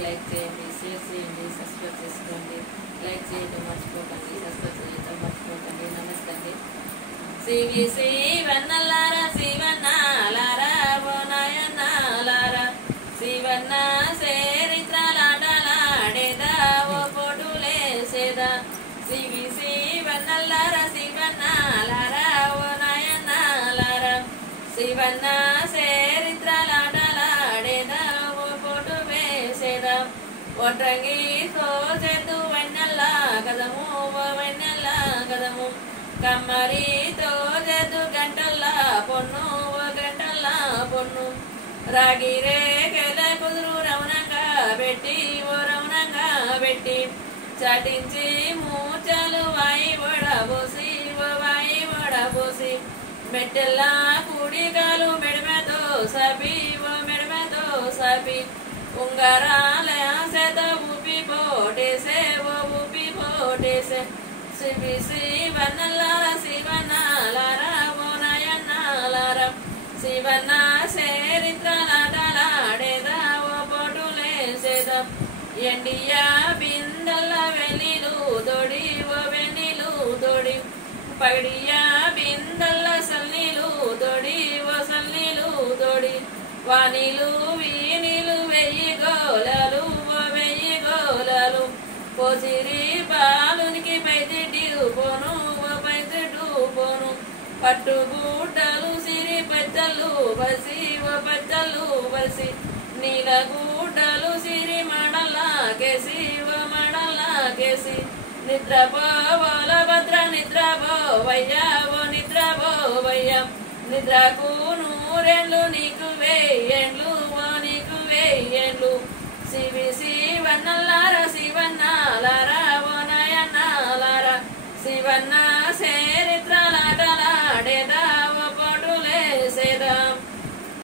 Like చేయండి, share చేయండి, subscribe చేసుకోండి. లైక్ చేయడం మర్చిపోకండి, సబ్స్క్రైబ్ చేయడం మర్చిపోకండి. నమస్తే అండి. సివిసి వన్నల్లారా శివన్నాలారా ఓ నాయన్నాలారా శివన్న చరిత్రలాటలాడేదా ఓ పోటులేసేదా. సివిసి వన్నల్లారా శివన్నాలారా ఓ నాయన్నాలారా శివన్న చరిత్రలాటలాడేదా ఓ పోటు వేసేదా. ఒట్రంగితో చేతు వెన్నెల్లా కదము ఓ వెన్నెల్లా కదము కమ్మరితో చేతు గంటల్లా పొన్ను ఓ గంటల్లా పొన్ను రాగిరే కెల కుదురు రమణంగా పెట్టి ఓ రమణంగా పెట్టి చాటించి మూచలు వాయి వడబోసి ఓ వాయి వడబోసి మెట్టెల్లా కుడికాలు మెడమతో సాపి ఓ మెడమతో సాపి ఉంగరాల సేత ఊపి పోటేసే ఓ ఊపి పోటేసే. సివిసి వన్నల్లారా శివన్నాలారా ఓ నాయన్నాలారా శివన్న చరిత్రలాటలాడేదా ఓ పోటులేసేదా. ఎండియా బిందల్ల వెన్నీలు తోడి ఓ వెన్నీలు తోడి పగడియా బిందల్ల సల్నీలు తోడి ఓ సల్నీలు తోడి వానీలు వీనీలు వెయ్యి గోలాలు ఓ వెయ్యి గోలాలు పోసిరి బాలునికి పైతిట్టు పోను ఓ పైతిట్టు పోను పట్టుగుడ్డలు సిరి పెద్దలు బసి ఓ పెద్దలు బసి నీలగుడ్డలు సిరి మడలాకేసి ఓ మడలాకేసి నిద్రపోవల భద్ర నిద్రపోవయ్యా ఓ నిద్రపోవయ్యా నిద్రకు నూరెండ్లు నీకు వెయ్యేండ్లు ఓ నీకు వెయ్యేండ్లు. సివిసి వన్నల్లారా శివన్నాలారా ఓ నాయన్నాలారా శివన్న